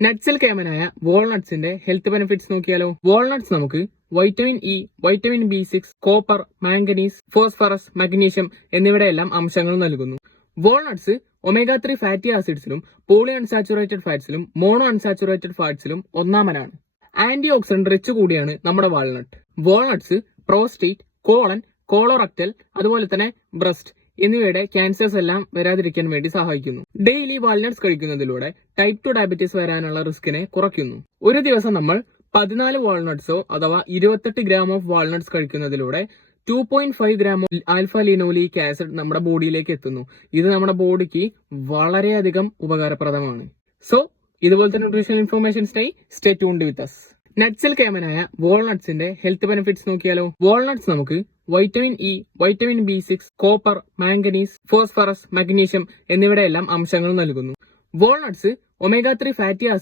നട്ട്സിൽ കേമനായ വാൾനട്ട്സിന്റെ health benefits നോക്കിയാലോ. വാൾനട്ട്സ് നമുക്ക് vitamin E, vitamin B6, copper, manganese, phosphorus, magnesium എന്നിവയുടെയെല്ലാം അംശങ്ങൾ നൽകുന്നു. വാൾനട്ട്സ് ഒമേഗ 3 ഫാറ്റി ആസിഡ്സിലും പോളി അൺസാച്ചുറേറ്റഡ് ഫാറ്റ്സിലും മോണോ അൺസാച്ചുറേറ്റഡ് ഫാറ്റ്സിലും ഒന്നാമനാണ്. ആന്റി ഓക്സിഡന്റ് റിച്ച് കൂടിയാണ് നമ്മുടെ walnut. Walnuts prostate, colon, colorectal അതുപോലെ തന്നെ ബ്രസ്റ്റ് എന്നിവയുടെ ക്യാൻസേഴ്സ് എല്ലാം വരാതിരിക്കാൻ വേണ്ടി സഹായിക്കുന്നു. ഡെയിലി വാൾനട്ട്സ് കഴിക്കുന്നതിലൂടെ ടൈപ്പ് 2 ഡയബറ്റീസ് വരാനുള്ള റിസ്കിനെ കുറയ്ക്കുന്നു. ഒരു ദിവസം നമ്മൾ 14 വാൾനട്ട്സോ അഥവാ 28 ഗ്രാം ഓഫ് വാൾനട്ട്സ് കഴിക്കുന്നതിലൂടെ 2.5 ഗ്രാം ആൽഫ ലിനോലിക് ആസിഡ് നമ്മുടെ ബോഡിയിലേക്ക് എത്തുന്നു. ഇത് നമ്മുടെ ബോഡിക്ക് വളരെയധികം ഉപകാരപ്രദമാണ്. സോ ഇതുപോലത്തെ ന്യൂട്രീഷൻ ഇൻഫർമേഷൻസിനായി സ്റ്റേ ട്യൂൺഡ് വിത്ത് അസ്. നട്ട്സിൽ കേമനായ വാൾനട്ട്സിന്റെ ഹെൽത്ത് ബെനിഫിറ്റ്സ് നോക്കിയാലോ. വാൾനട്ട്സ് നമുക്ക് vitamin E, vitamin B6, copper, manganese, phosphorus, magnesium എന്നിവയുടെയെല്ലാം അംശങ്ങൾ നൽകുന്നു. Walnuts omega 3 fatty acid